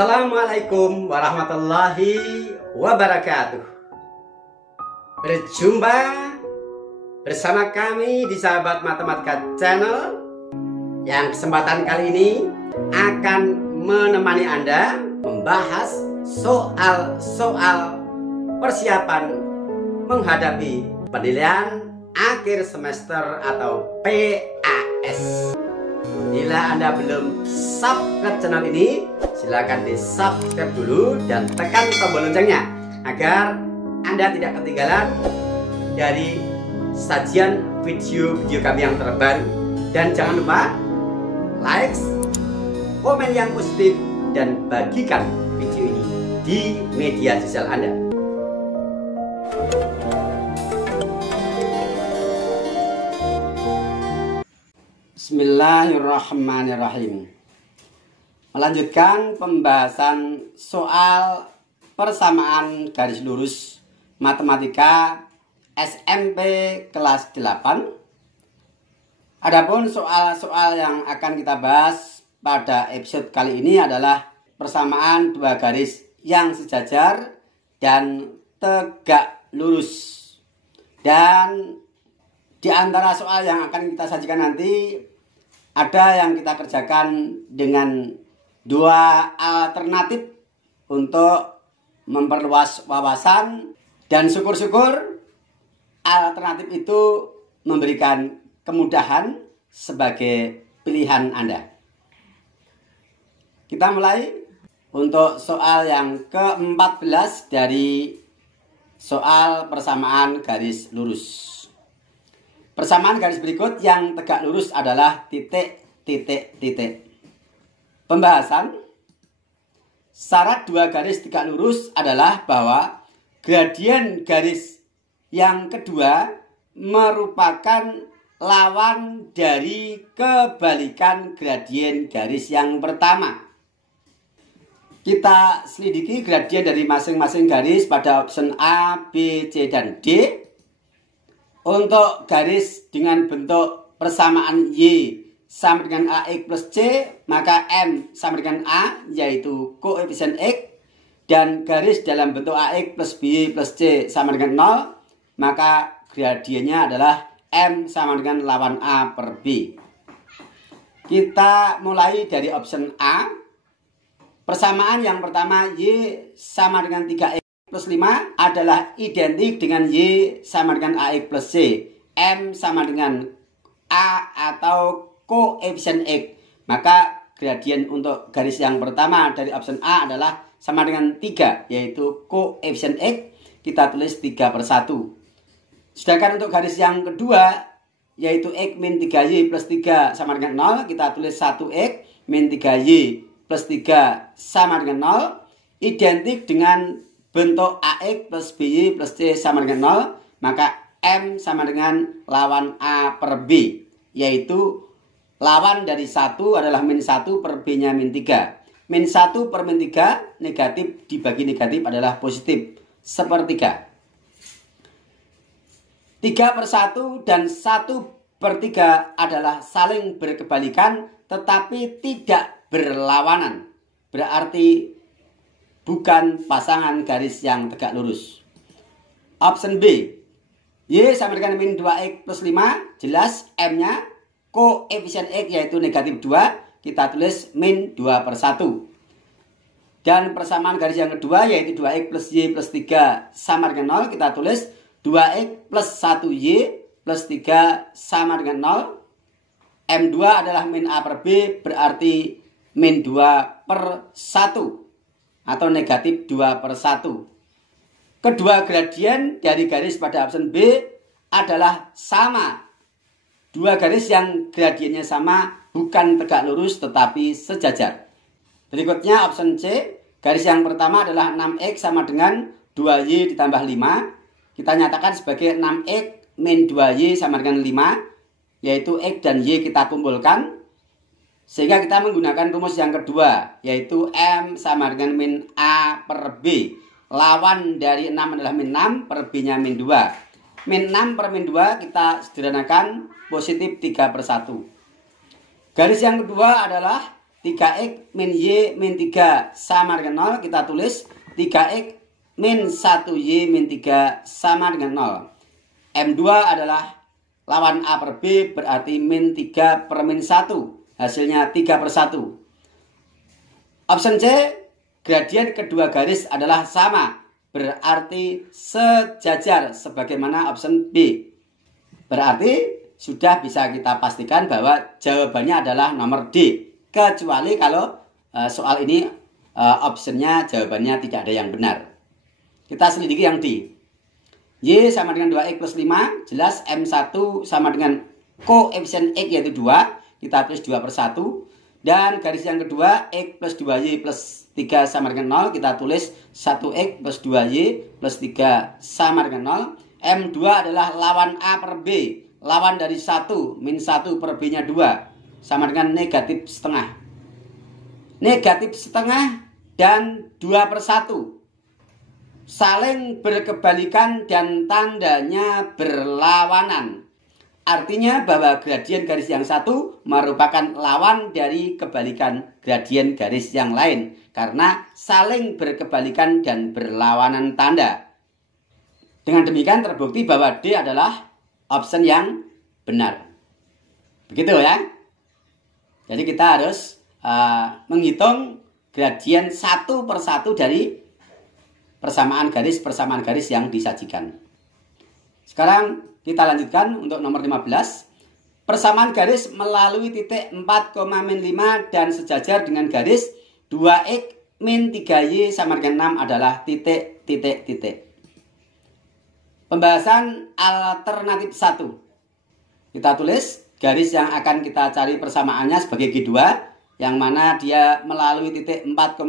Assalamualaikum warahmatullahi wabarakatuh. Berjumpa bersama kami di Sahabat Matematika Channel, yang kesempatan kali ini akan menemani Anda membahas soal-soal persiapan menghadapi penilaian akhir semester atau PAS. Bila Anda belum subscribe channel ini, silakan di subscribe dulu dan tekan tombol loncengnya agar Anda tidak ketinggalan dari sajian video-video kami yang terbaru. Dan jangan lupa like, komen yang positif, dan bagikan video ini di media sosial Anda. Bismillahirrahmanirrahim. Melanjutkan pembahasan soal persamaan garis lurus matematika SMP kelas 8. Adapun soal-soal yang akan kita bahas pada episode kali ini adalah persamaan dua garis yang sejajar dan tegak lurus. Dan di antara soal yang akan kita sajikan nanti, ada yang kita kerjakan dengan dua alternatif untuk memperluas wawasan, dan syukur-syukur alternatif itu memberikan kemudahan sebagai pilihan Anda. Kita mulai untuk soal yang ke-14 dari soal persamaan garis lurus. Persamaan garis berikut yang tegak lurus adalah titik, titik, titik. Pembahasan. Syarat dua garis tegak lurus adalah bahwa gradien garis yang kedua merupakan lawan dari kebalikan gradien garis yang pertama. Kita selidiki gradien dari masing-masing garis pada option A, B, C, dan D. Untuk garis dengan bentuk persamaan Y sama dengan AX plus C, maka M sama dengan A, yaitu koefisien X. Dan garis dalam bentuk AX plus B plus C sama dengan 0, maka gradiennya adalah M sama dengan lawan A per B. Kita mulai dari option A. Persamaan yang pertama, Y sama dengan 3X plus 5 adalah identik dengan Y sama dengan AX plus C. M sama dengan A atau koefisien X. Maka gradien untuk garis yang pertama dari option A adalah sama dengan 3, yaitu koefisien X. Kita tulis 3 per 1. Sedangkan untuk garis yang kedua, yaitu X min 3Y plus 3 sama dengan 0. Kita tulis 1X min 3Y plus 3 sama dengan 0. Identik dengan bentuk AX plus BY plus C sama dengan 0, maka M sama dengan lawan A per B, yaitu lawan dari 1 adalah min 1 per B-nya min 3. Min 1 per min 3, negatif dibagi negatif adalah positif, sepertiga. 3 per 1 dan 1 per 3 adalah saling berkebalikan tetapi tidak berlawanan. Berarti bukan pasangan garis yang tegak lurus. Option B. Y sama dengan min 2X plus 5. Jelas M-nya koefisien X yaitu negatif 2. Kita tulis min 2 per 1. Dan persamaan garis yang kedua yaitu 2X plus Y plus 3 sama dengan 0. Kita tulis 2X plus 1Y plus 3 sama dengan 0. M2 adalah min A per B, berarti min 2 per 1. Atau negatif 2 per 1. Kedua gradien dari garis pada option B adalah sama. Dua garis yang gradiennya sama, bukan tegak lurus tetapi sejajar. Berikutnya option C. Garis yang pertama adalah 6X sama dengan 2Y ditambah 5. Kita nyatakan sebagai 6X min 2Y sama dengan 5. Yaitu X dan Y kita kumpulkan. Sehingga kita menggunakan rumus yang kedua, yaitu M sama dengan min A per B. Lawan dari 6 adalah min 6, per B-nya min 2. Min 6 per min 2 kita sederhanakan positif 3 per 1. Garis yang kedua adalah 3x min y min 3 sama dengan 0, kita tulis 3x min 1y min 3 sama dengan 0. M2 adalah lawan A per B, berarti min 3 per min 1. Hasilnya 3 per 1. Option C, gradien kedua garis adalah sama, berarti sejajar sebagaimana option B. Berarti sudah bisa kita pastikan bahwa jawabannya adalah nomor D. Kecuali kalau soal ini optionnya jawabannya tidak ada yang benar. Kita selidiki yang D. Y sama dengan 2x plus 5. Jelas M1 sama dengan koefisien X yaitu 2. Kita tulis 2 per 1. Dan garis yang kedua, X plus 2Y plus 3 sama dengan 0. Kita tulis 1X plus 2Y plus 3 sama dengan 0. M2 adalah lawan A per B. Lawan dari 1, min 1 per B-nya 2. Sama dengan negatif setengah. Negatif setengah dan 2 per 1. Saling berkebalikan dan tandanya berlawanan. Artinya bahwa gradien garis yang satu merupakan lawan dari kebalikan gradien garis yang lain. Karena saling berkebalikan dan berlawanan tanda. Dengan demikian terbukti bahwa D adalah option yang benar. Begitu ya. Jadi kita harus menghitung gradien satu per satu dari persamaan garis yang disajikan. Sekarang kita lanjutkan untuk nomor 15. Persamaan garis melalui titik 4,-5 dan sejajar dengan garis 2x min 3y sama dengan 6 adalah titik. Pembahasan alternatif 1. Kita tulis garis yang akan kita cari persamaannya sebagai G2, yang mana dia melalui titik 4,-5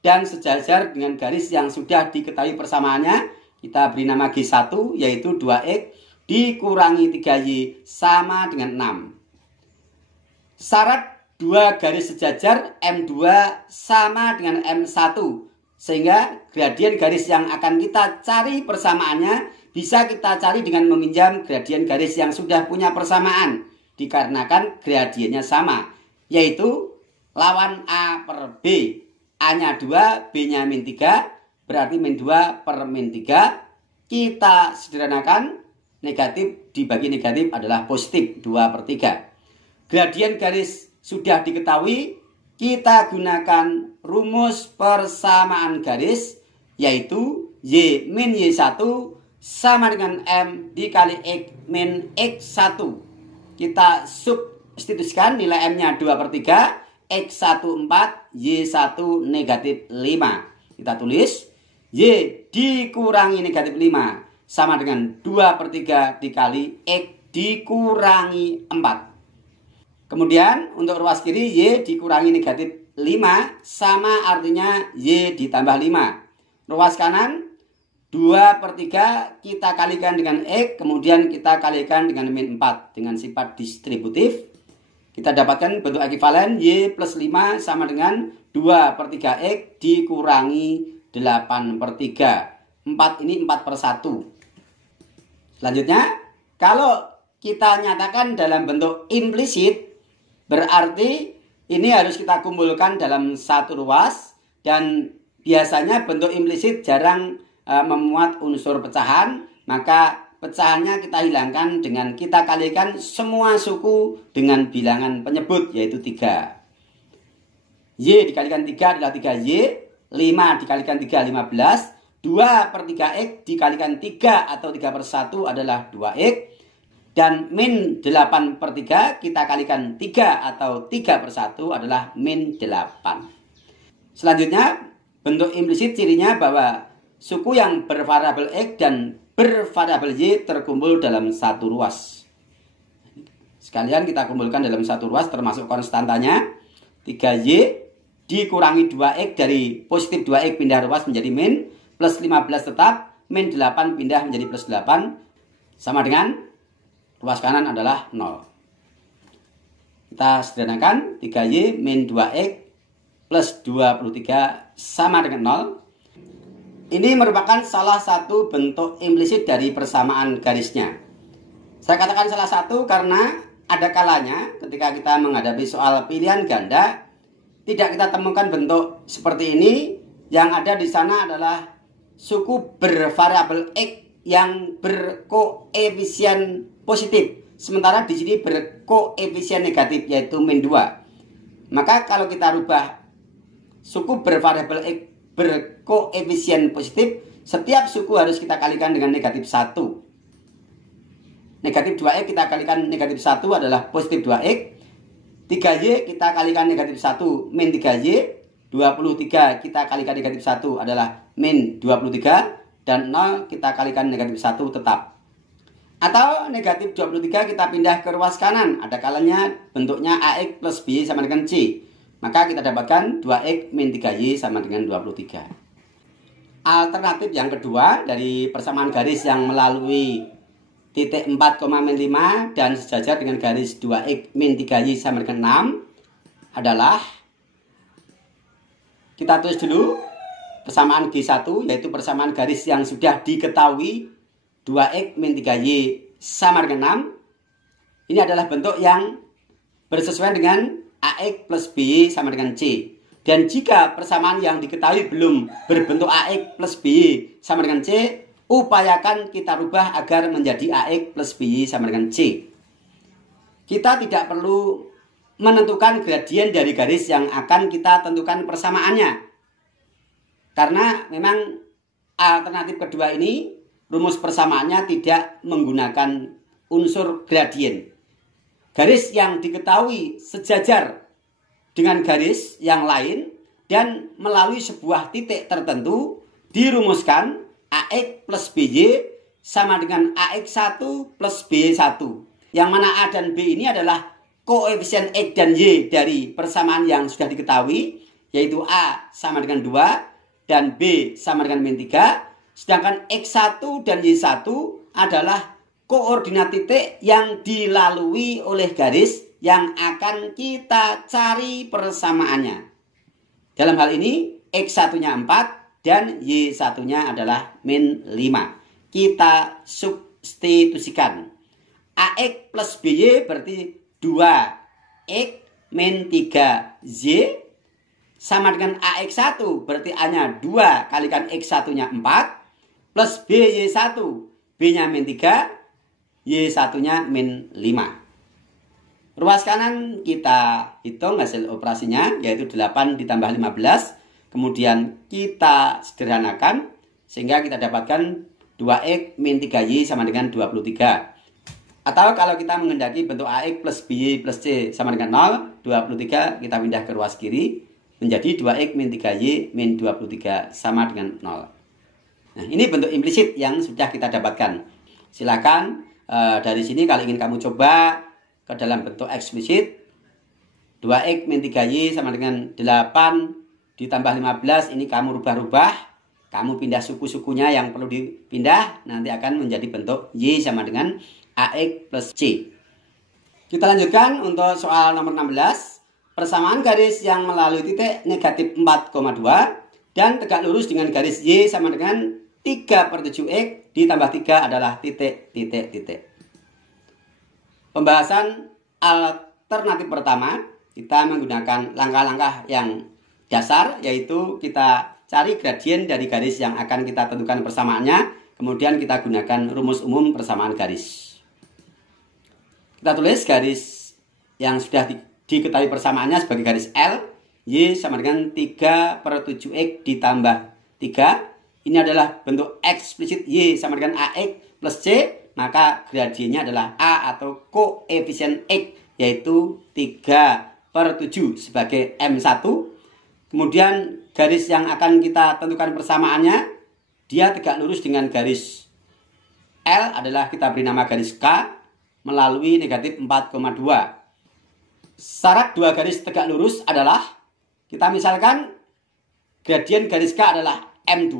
dan sejajar dengan garis yang sudah diketahui persamaannya. Kita beri nama G1, yaitu 2x dikurangi 3y sama dengan 6. Syarat dua garis sejajar M2 sama dengan M1, sehingga gradien garis yang akan kita cari persamaannya bisa kita cari dengan meminjam gradien garis yang sudah punya persamaan, dikarenakan gradiennya sama, yaitu lawan A per B. A-nya 2, B-nya min 3, berarti min 2 per min 3. Kita sederhanakan, negatif dibagi negatif adalah positif, 2 per 3. Gradien garis sudah diketahui, kita gunakan rumus persamaan garis, yaitu Y min Y1 sama dengan M dikali X min X1. Kita substitusikan nilai M-nya 2 per 3, X1 4, Y1 negatif 5. Kita tulis Y dikurangi negatif 5 sama dengan 2 per 3 dikali X dikurangi 4. Kemudian untuk ruas kiri Y dikurangi negatif 5 sama artinya Y ditambah 5. Ruas kanan 2 per 3 kita kalikan dengan X, kemudian kita kalikan dengan min 4 dengan sifat distributif. Kita dapatkan bentuk ekivalen Y plus 5 sama dengan 2 per 3X dikurangi 8 per 3. 4 ini 4 per 1. Selanjutnya, kalau kita nyatakan dalam bentuk implisit, berarti ini harus kita kumpulkan dalam satu ruas. Dan biasanya bentuk implisit jarang memuat unsur pecahan, maka pecahannya kita hilangkan dengan kita kalikan semua suku dengan bilangan penyebut, yaitu 3. Y dikalikan 3 adalah 3Y, 5 dikalikan 3 15, 2 per 3X dikalikan 3 atau 3 per 1 adalah 2X, dan min 8 per 3 kita kalikan 3 atau 3 per 1 adalah min 8. Selanjutnya, bentuk implisit cirinya bahwa suku yang bervariabel X dan bervariabel Y terkumpul dalam satu ruas. Sekalian kita kumpulkan dalam satu ruas termasuk konstantanya. 3Y dikurangi 2X, dari positif 2X pindah ruas menjadi min, plus 15 tetap, min 8 pindah menjadi plus 8, sama dengan ruas kanan adalah 0. Kita sederhanakan, 3Y min 2X plus 23 sama dengan 0. Ini merupakan salah satu bentuk implisit dari persamaan garisnya. Saya katakan salah satu karena ada kalanya ketika kita menghadapi soal pilihan ganda, tidak kita temukan bentuk seperti ini. Yang ada di sana adalah suku bervariabel X yang berkoefisien positif. Sementara di sini berkoefisien negatif, yaitu min 2. Maka kalau kita rubah suku bervariabel X berkoefisien positif, setiap suku harus kita kalikan dengan negatif 1. Negatif 2X kita kalikan negatif 1 adalah positif 2X. 3Y kita kalikan negatif 1 min 3Y. 23 kita kalikan negatif 1 adalah min 23. Dan 0 kita kalikan negatif 1 tetap. Atau negatif 23 kita pindah ke ruas kanan. Ada kalanya bentuknya AX plus B sama dengan C. Maka kita dapatkan 2X min 3Y sama dengan 23. Alternatif yang kedua dari persamaan garis yang melalui titik 4,5 dan sejajar dengan garis 2X min 3Y sama dengan 6 adalah, kita tulis dulu persamaan G1, yaitu persamaan garis yang sudah diketahui 2X min 3Y sama dengan 6. Ini adalah bentuk yang bersesuaian dengan AX plus B sama dengan C. Dan jika persamaan yang diketahui belum berbentuk AX plus B sama dengan C, upayakan kita rubah agar menjadi AX plus B sama dengan C. Kita tidak perlu menentukan gradien dari garis yang akan kita tentukan persamaannya. Karena memang alternatif kedua ini, rumus persamaannya tidak menggunakan unsur gradien. Garis yang diketahui sejajar dengan garis yang lain dan melalui sebuah titik tertentu dirumuskan AX plus BY sama dengan AX1 plus B1. Yang mana A dan B ini adalah koefisien X dan Y dari persamaan yang sudah diketahui, yaitu A sama dengan 2 dan B sama dengan min 3. Sedangkan X1 dan Y1 adalah koordinat titik yang dilalui oleh garis yang akan kita cari persamaannya. Dalam hal ini X1-nya 4 dan Y1-nya adalah min 5. Kita substitusikan. AX plus BY berarti 2X min 3Y sama dengan AX1 berarti A-nya 2 kalikan X1-nya 4 plus BY1, B-nya min 3, Y1-nya min 5. Ruas kanan kita hitung hasil operasinya, yaitu 8 ditambah 15. Kemudian kita sederhanakan sehingga kita dapatkan 2X min 3Y sama dengan 23. Atau kalau kita menghendaki bentuk AX plus BY plus C sama dengan 0, 23 kita pindah ke ruas kiri menjadi 2X min 3Y min 23 sama dengan 0. Nah, ini bentuk implisit yang sudah kita dapatkan. Silakan dari sini kalau ingin kamu coba ke dalam bentuk eksplisit, 2X min 3Y sama dengan 8 ditambah 15, ini kamu rubah-rubah, kamu pindah suku-sukunya yang perlu dipindah, nanti akan menjadi bentuk Y sama dengan AX plus C. Kita lanjutkan untuk soal nomor 16. Persamaan garis yang melalui titik negatif 4,2 dan tegak lurus dengan garis Y sama dengan 3/7X ditambah 3 adalah titik. Pembahasan alternatif pertama, kita menggunakan langkah-langkah yang dasar, yaitu kita cari gradien dari garis yang akan kita tentukan persamaannya, kemudian kita gunakan rumus umum persamaan garis. Kita tulis garis yang sudah diketahui persamaannya sebagai garis L, Y sama dengan 3/7X ditambah 3. Ini adalah bentuk eksplisit Y sama dengan AX plus C, maka gradiennya adalah A atau koefisien X, yaitu 3/7 sebagai M1. Kemudian garis yang akan kita tentukan persamaannya, dia tegak lurus dengan garis L adalah kita beri nama garis K melalui negatif 4,2. Syarat dua garis tegak lurus adalah, kita misalkan gradien garis K adalah M2,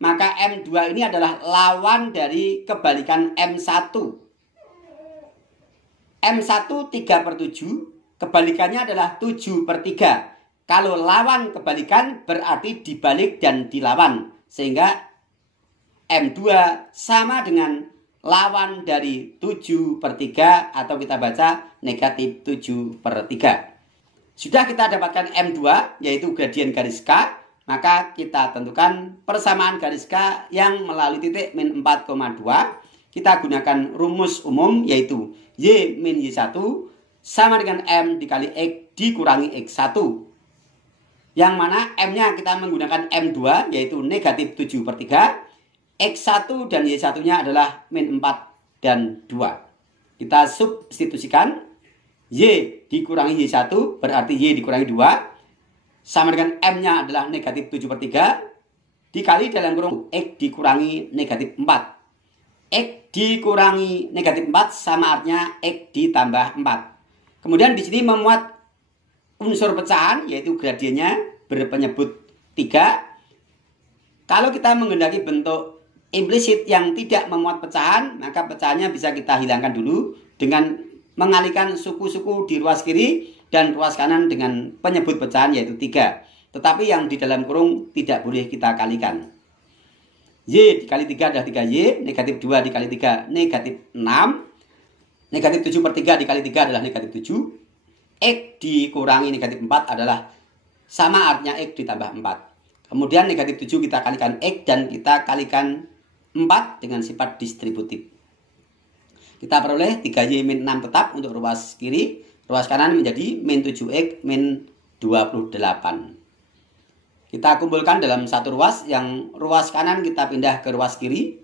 maka M2 ini adalah lawan dari kebalikan M1. M1 3/7, kebalikannya adalah 7/3. Kalau lawan kebalikan berarti dibalik dan dilawan, sehingga M2 sama dengan lawan dari 7/3 atau kita baca negatif 7/3. Sudah kita dapatkan M2 yaitu gradien garis K, maka kita tentukan persamaan garis K yang melalui titik min 4,2. Kita gunakan rumus umum yaitu Y min Y1 sama dengan M dikali X dikurangi X1. Yang mana M-nya kita menggunakan M2 yaitu negatif 7/3. X1 dan Y1-nya adalah min 4 dan 2. Kita substitusikan. Y dikurangi Y1 berarti Y dikurangi 2. Sama dengan M-nya adalah negatif 7/3. Dikali dalam kurung X dikurangi negatif 4. X dikurangi negatif 4 sama artinya X ditambah 4. Kemudian di sini memuat unsur pecahan yaitu gradiennya berpenyebut 3. Kalau kita menghendaki bentuk implisit yang tidak memuat pecahan, maka pecahannya bisa kita hilangkan dulu dengan mengalihkan suku-suku di ruas kiri dan ruas kanan dengan penyebut pecahan yaitu 3. Tetapi yang di dalam kurung tidak boleh kita kalikan. Y dikali 3 adalah 3Y, negatif 2 dikali 3 negatif 6, negatif 7/3 dikali 3 adalah negatif 7. X dikurangi negatif 4 adalah sama artinya X ditambah 4. Kemudian negatif 7 kita kalikan X dan kita kalikan 4 dengan sifat distributif. Kita peroleh 3Y min 6 tetap untuk ruas kiri. Ruas kanan menjadi min 7X min 28. Kita kumpulkan dalam satu ruas. Yang ruas kanan kita pindah ke ruas kiri.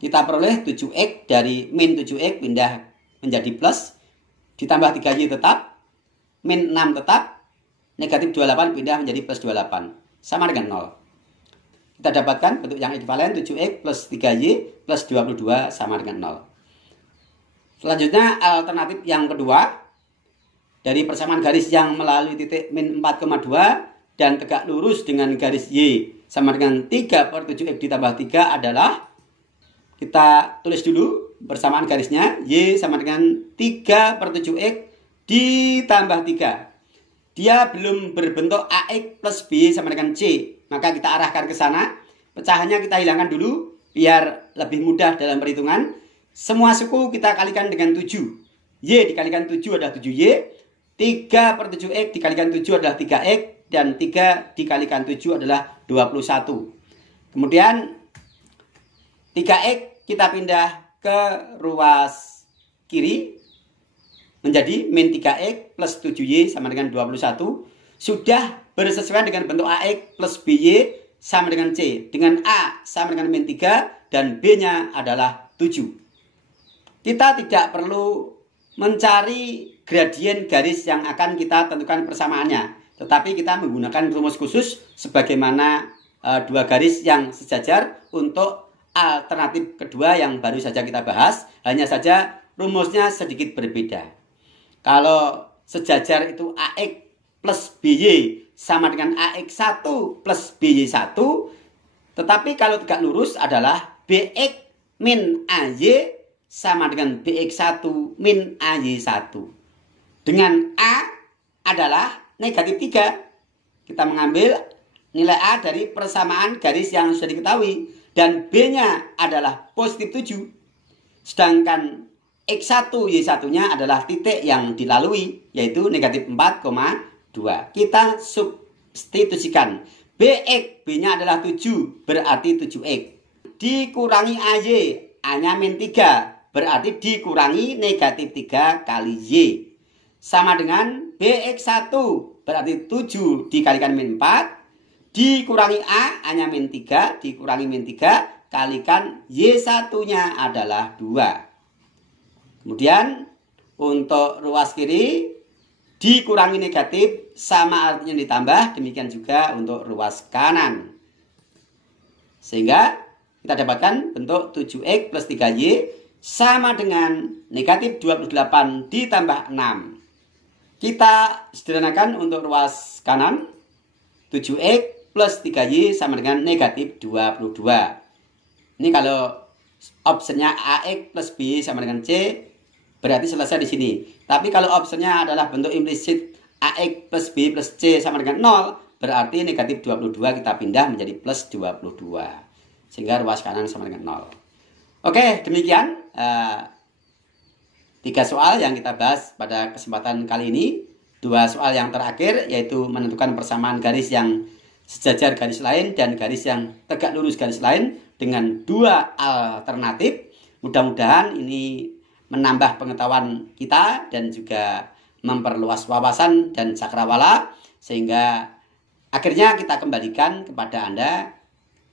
Kita peroleh 7X dari min 7X pindah menjadi plus. Ditambah 3Y tetap. Min 6 tetap. Negatif 28 pindah menjadi plus 28. Sama dengan 0. Kita dapatkan bentuk yang ekuivalen 7X plus 3Y plus 22 sama dengan 0. Selanjutnya alternatif yang kedua. Dari persamaan garis yang melalui titik min 4,2 dan tegak lurus dengan garis Y sama dengan 3/7X ditambah 3 adalah, kita tulis dulu persamaan garisnya. Y sama dengan 3/7X ditambah 3. Dia belum berbentuk AX plus B sama dengan C. Maka kita arahkan ke sana. Pecahannya kita hilangkan dulu biar lebih mudah dalam perhitungan. Semua suku kita kalikan dengan 7. Y dikalikan 7 adalah 7Y. 3/7X dikalikan 7 adalah 3X. Dan 3 dikalikan 7 adalah 21. Kemudian 3X kita pindah ke ruas kiri. Menjadi min 3X plus 7Y sama dengan 21. Sudah bersesuaian dengan bentuk AX plus BY sama dengan C. Dengan A sama dengan min 3 dan B-nya adalah 7. Kita tidak perlu mencari gradien garis yang akan kita tentukan persamaannya. Tetapi kita menggunakan rumus khusus sebagaimana dua garis yang sejajar untuk alternatif kedua yang baru saja kita bahas. Hanya saja rumusnya sedikit berbeda. Kalau sejajar itu AX plus BY sama dengan AX1 plus BY1. Tetapi kalau tegak lurus adalah BX min AY sama dengan BX1 min AY1. Dengan A adalah negatif 3. Kita mengambil nilai A dari persamaan garis yang sudah diketahui. Dan B-nya adalah positif 7. Sedangkan X1, Y1-nya adalah titik yang dilalui, yaitu negatif 4,2. Kita substitusikan. BX, B-nya adalah 7, berarti 7X. Dikurangi AY, A-nya min 3, berarti dikurangi negatif 3 kali Y. Sama dengan BX1, berarti 7 dikalikan min 4, dikurangi A, A-nya min 3, dikurangi min 3, kalikan Y1-nya adalah 2. Kemudian untuk ruas kiri dikurangi negatif sama artinya ditambah, demikian juga untuk ruas kanan. Sehingga kita dapatkan bentuk 7X plus 3Y sama dengan negatif 28 ditambah 6. Kita sederhanakan untuk ruas kanan. 7X plus 3Y sama dengan negatif 22. Ini kalau opsinya AX plus B sama dengan C, berarti selesai di sini. Tapi kalau opsinya adalah bentuk implisit AX plus B plus C sama dengan 0, berarti negatif 22 kita pindah menjadi plus 22. Sehingga ruas kanan sama dengan 0. Oke, demikian 3 soal yang kita bahas pada kesempatan kali ini. 2 soal yang terakhir yaitu menentukan persamaan garis yang sejajar garis lain dan garis yang tegak lurus garis lain dengan 2 alternatif. Mudah-mudahan ini menambah pengetahuan kita dan juga memperluas wawasan dan cakrawala, sehingga akhirnya kita kembalikan kepada Anda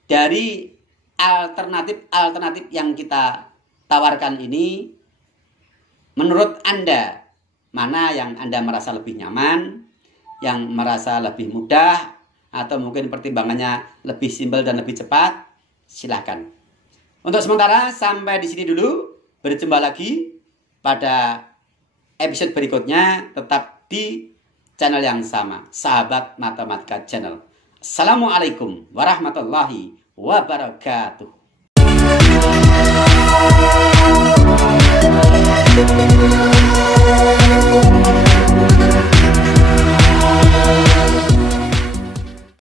dari alternatif-alternatif yang kita tawarkan ini. Menurut Anda, mana yang Anda merasa lebih nyaman, yang merasa lebih mudah, atau mungkin pertimbangannya lebih simpel dan lebih cepat? Silakan. Untuk sementara sampai di sini dulu. Berjumpa lagi pada episode berikutnya, tetap di channel yang sama, Sahabat Matematika Channel. Assalamualaikum warahmatullahi wabarakatuh.